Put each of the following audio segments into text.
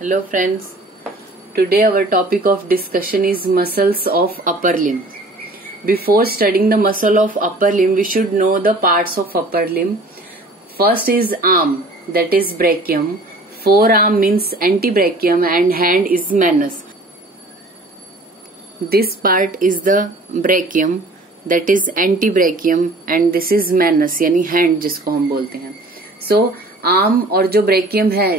Hello friends, today our topic of discussion is muscles of upper limb. Before studying the muscle of upper limb, we should know the parts of upper limb. First is arm, that is brachium. Forearm means antebrachium and hand is manus. This part is the brachium, that is antebrachium and this is manus यानी hand जिसको हम बोलते हैं. So arm और जो brachium है,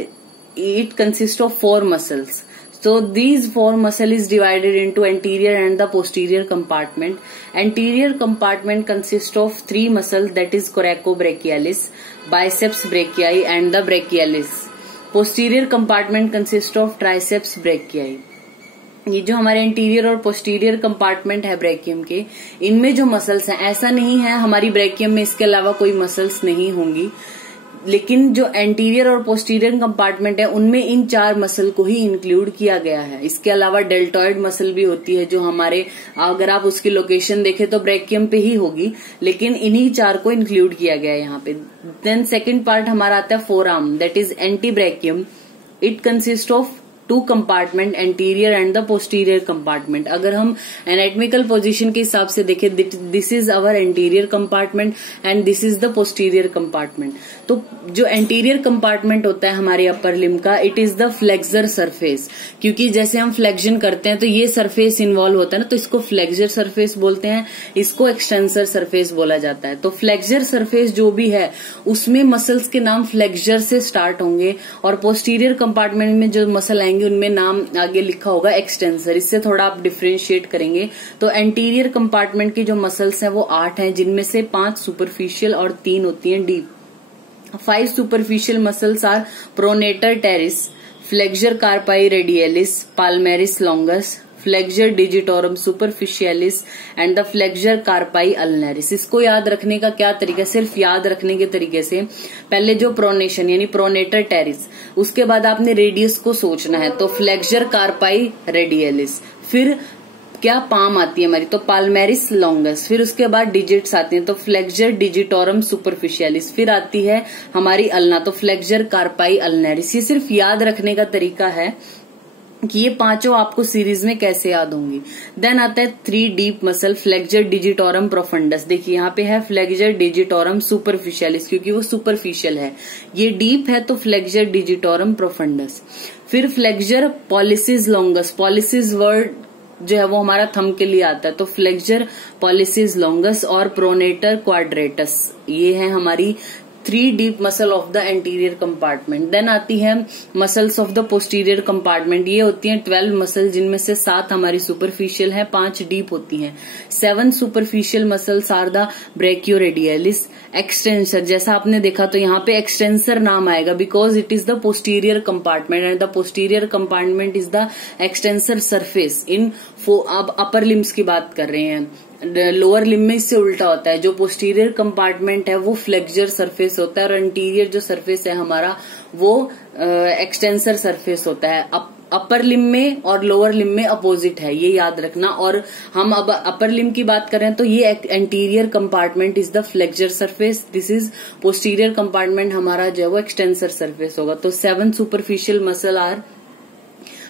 it consists of 4 muscles. So these 4 muscle is divided into anterior and the posterior compartment. Anterior compartment consists of 3 muscles, that is coracobrachialis, biceps brachii and the brachialis. Posterior compartment consists of triceps brachii. ये जो हमारे interior और posterior compartment है ब्रैकियम के, इनमें जो muscles हैं, ऐसा नहीं है हमारी ब्रैकियम में इसके अलावा कोई मसल्स नहीं होंगी, लेकिन जो एंटीरियर और पोस्टीरियर कंपार्टमेंट है उनमें इन 4 मसल को ही इंक्लूड किया गया है. इसके अलावा डेल्टॉइड मसल भी होती है जो हमारे, अगर आप उसकी लोकेशन देखें तो ब्रैकियम पे ही होगी, लेकिन इन्हीं 4 को इंक्लूड किया गया है यहाँ पे. देन सेकेंड पार्ट हमारा आता है forearm, that is antebrachium. It consist of 2 compartment, anterior and the posterior compartment. अगर हम एनाटॉमिकल पोजीशन के हिसाब से देखें, this is our anterior compartment and this is the posterior compartment. तो जो एंटीरियर कंपार्टमेंट होता है हमारे अपर लिम्ब का, it is the flexor surface. क्योंकि जैसे हम फ्लेक्शन करते हैं तो ये सरफेस इन्वॉल्व होता है ना, तो इसको फ्लेक्सर सरफेस बोलते हैं, इसको एक्सटेंसर सरफेस बोला जाता है. तो फ्लेक्सर सरफेस जो भी है उसमें मसल्स के नाम फ्लेक्सर से स्टार्ट होंगे और पोस्टीरियर कंपार्टमेंट में जो मसल आएंगे उनमें नाम आगे लिखा होगा एक्सटेंसर. इससे थोड़ा आप डिफरेंशिएट करेंगे. तो एंटीरियर कंपार्टमेंट की जो मसल्स हैं वो 8 हैं, जिनमें से 5 सुपरफिशियल और 3 होती हैं deep. 5 superficial muscles are pronator teres, flexure carpi radialis, palmaris longus, flexure digitorum superficialis and the flexure carpi ulnaris. इसको याद रखने का क्या तरीका, सिर्फ याद रखने के तरीके से पहले जो प्रोनेशन यानी प्रोनेटर टेरिस, उसके बाद आपने रेडियस को सोचना है. तो फ्लेक्सर कार्पाई रेडियलिस, फिर क्या पाम आती है हमारी, तो पाल्मेरिस लॉन्गस, फिर उसके बाद डिजिट्स आती हैं तो फ्लेक्सर डिजिटोरम सुपरफिशियलिस, फिर आती है हमारी अल्ना तो फ्लेक्सर कार्पाई अल्नेरिस. ये सिर्फ याद रखने का तरीका है कि ये 5 आपको सीरीज में कैसे याद होंगी. देन आता है 3 deep muscle, flexor digitorum profundis. देखिए यहाँ पे है फ्लेक्सर डिजिटोरम सुपरफिशियलिस क्योंकि वो सुपरफिशियल है. ये डीप है तो फ्लेक्सर डिजिटोरम प्रोफंडस. फिर flexor pollicis longus, pollicis word जो है वो हमारा थंब के लिए आता है, तो फ्लेक्सर पॉलिसिस लॉन्गस और प्रोनेटर क्वाड्रेटस, ये है हमारी 3 deep muscle of the anterior compartment. Then आती है muscles of the posterior compartment. ये होती हैं 12 मसल, जिनमें से 7 हमारी सुपरफिशियल है, 5 डीप होती हैं. 7 superficial muscles are the brachioradialis. Extensor, जैसा आपने देखा तो यहाँ पे एक्सटेंसर नाम आएगा because it is the posterior compartment and the posterior compartment is the extensor surface in. अब अपर लिम्स की बात कर रहे हैं, लोअर लिम्ब में इससे उल्टा होता है. जो पोस्टीरियर कंपार्टमेंट है वो फ्लेक्सर सरफेस होता है और इंटीरियर जो सरफेस है हमारा वो एक्सटेंसर सरफेस होता है. अपर लिम्ब में और लोअर लिम्ब में अपोजिट है, ये याद रखना. और हम अब अपर लिम्ब की बात करें तो ये anterior compartment is the flexor surface, this is posterior compartment हमारा जो है वो एक्सटेंसर सरफेस होगा. तो 7 superficial muscle are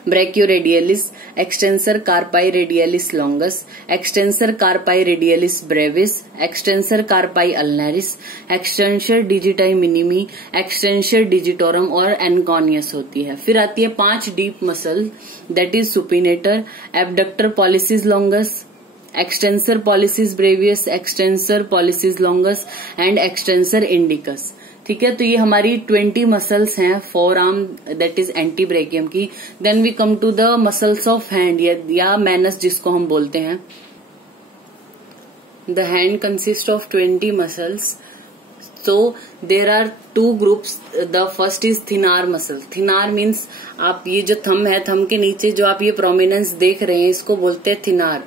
brachioradialis, extensor carpi radialis longus, extensor carpi radialis brevis, extensor carpi ulnaris, extensor digiti minimi, extensor digitorum और anconeus होती है. फिर आती है 5 deep muscle, that is supinator, abductor pollicis longus, extensor pollicis brevis, extensor pollicis longus and extensor indicis. ठीक है, तो ये हमारी 20 मसल्स हैं forearm, that is antebrachium की. Then we come to the muscles of hand या manus जिसको हम बोलते हैं. The hand consist of 20 muscles. So there are 2 groups. The first is thenar muscle. Thenar means आप ये जो thumb है, थंब के नीचे जो आप ये प्रोमिनेंस देख रहे हैं इसको बोलते हैं थिनार.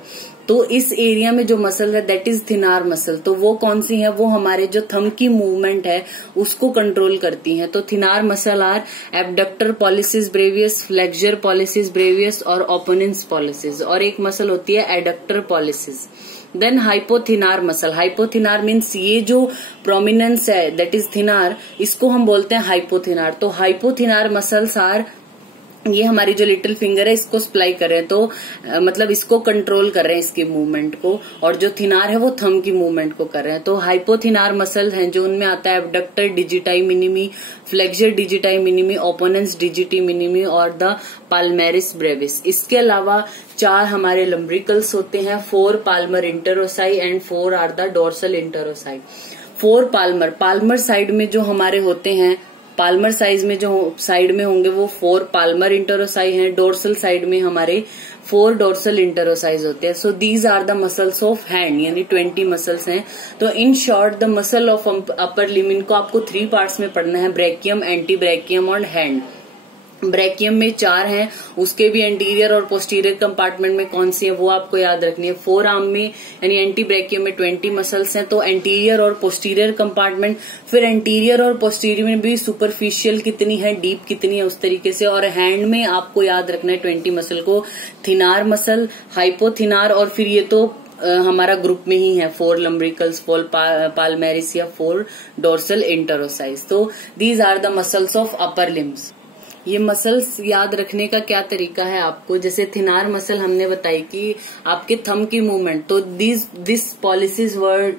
तो इस एरिया में जो मसल है दैट इज थिनार मसल. तो वो कौन सी है, वो हमारे जो थंब की मूवमेंट है उसको कंट्रोल करती हैं. तो thenar muscle are abductor pollicis brevis, flexor pollicis brevis और ओपोनेंस पॉलिसिस. और एक मसल होती है adductor pollicis. Then hypothenar muscle. Hypothenar means ये जो प्रोमिनेंस है दैट इज थिनार, इसको हम बोलते हैं हाइपोथिनार. तो हाइपोथिनार मसल्स आर ये हमारी जो लिटिल फिंगर है इसको सप्लाई कर रहे हैं, तो मतलब इसको कंट्रोल कर रहे हैं इसकी मूवमेंट को, और जो थिनार है वो थंब की मूवमेंट को कर रहे हैं। तो हाइपोथिनार मसल हैं जो उनमें आता है abductor digiti minimi, flexor digiti minimi, opponens digiti minimi और द पाल्मेरिस ब्रेविस। इसके अलावा 4 हमारे लम्ब्रिकल्स होते हैं, 4 palmar interossei and 4 are the dorsal interossei. 4 palmar side में जो हमारे होते हैं, पाल्मर साइज में जो साइड में होंगे वो 4 पाल्मर इंटरोसाई हैं, डोर्सल साइड में हमारे 4 डोर्सल इंटरोसाइज होते हैं। So these are the muscles of hand, यानी 20 मसल्स हैं। तो in short the muscle of upper limb, इनको आपको 3 पार्ट्स में पढ़ना है, ब्रेकियम, एंटी ब्रेकियम और हैंड। ब्रेकियम में 4 हैं, उसके भी एंटीरियर और पोस्टीरियर कंपार्टमेंट में कौन सी है वो आपको याद रखनी है। 4 आर्म में यानी एंटी ब्रेकियम में 20 मसल्स हैं, तो एंटीरियर और पोस्टीरियर कंपार्टमेंट, फिर एंटीरियर और पोस्टीरियर में भी सुपरफिशियल कितनी है, डीप कितनी है, उस तरीके से। और हैंड में आपको याद रखना है 20 मसल को, थिनार मसल, हाइपोथिनार, और फिर ये तो हमारा ग्रुप में ही है 4 लम्ब्रिकल्स, 4 पाल्मेरिस या 4 डोर्सल इंटरोसाइज। तो these are the muscles of upper limbs. ये मसल्स याद रखने का क्या तरीका है आपको, जैसे थिनार मसल हमने बताई कि आपके थंब की मूवमेंट, तो दिस पॉलिसिस वर्ड,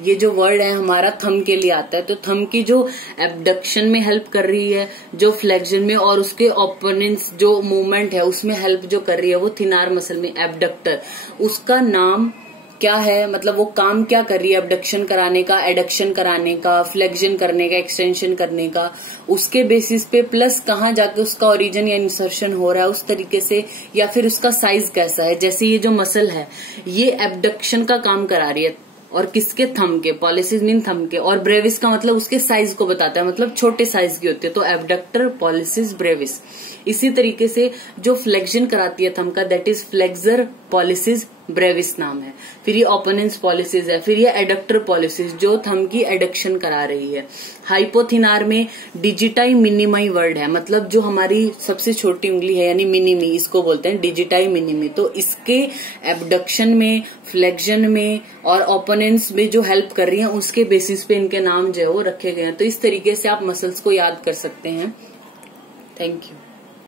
ये जो वर्ड है हमारा थंब के लिए आता है, तो थंब की जो एबडक्शन में हेल्प कर रही है, जो फ्लेक्शन में, और उसके ओपोनेंट्स जो मूवमेंट है उसमें हेल्प जो कर रही है वो थिनार मसल में, एबडक्टर। उसका नाम क्या है, मतलब वो काम क्या कर रही है, एबडक्शन कराने का, एडक्शन कराने का, फ्लेक्शन करने का, एक्सटेंशन करने का, उसके बेसिस पे, प्लस कहाँ जाके उसका ओरिजिन या इंसर्शन हो रहा है उस तरीके से, या फिर उसका साइज कैसा है। जैसे ये जो मसल है ये एबडक्शन का काम करा रही है, और किसके, थंब के, पॉलिसिस मीन थंब के, और ब्रेविस का मतलब उसके साइज को बताता है, मतलब छोटे साइज की होती है, तो एबडक्टर, पॉलिसिस, ब्रेविस। इसी तरीके से जो फ्लेक्शन कराती है थंब का, that is flexor pollicis Brevis नाम है। फिर ये ओपोनेंस पॉलिसिस है, फिर ये एडक्टर पॉलिसिस जो थंब की एडक्शन करा रही है। हाइपोथिनार में डिजिटाई मिनिमाई वर्ड है, मतलब जो हमारी सबसे छोटी उंगली है यानी मिनिमी, इसको बोलते हैं डिजिटाई मिनिमी। तो इसके एबडक्शन में, फ्लेक्शन में और ओपोनेंस में जो हेल्प कर रही है उसके बेसिस पे इनके नाम जो है वो रखे गए हैं। तो इस तरीके से आप मसल्स को याद कर सकते हैं। Thank you.